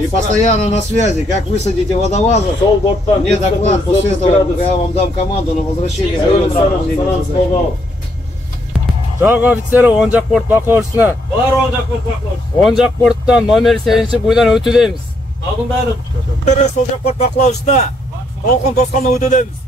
И постоянно на связи. Как высадите водолаза, мне доклад, после этого я вам дам команду на возвращение. Жок офицері, оң жақ борт бақылаушысына. Олар оң жақ борт бақылаушы. Оң жақ борттан номер 8 буйдан өтудеміз. Алдыңдадым. Сол жақ борт бақылаушысына толқын тосқаннан өтудеміз.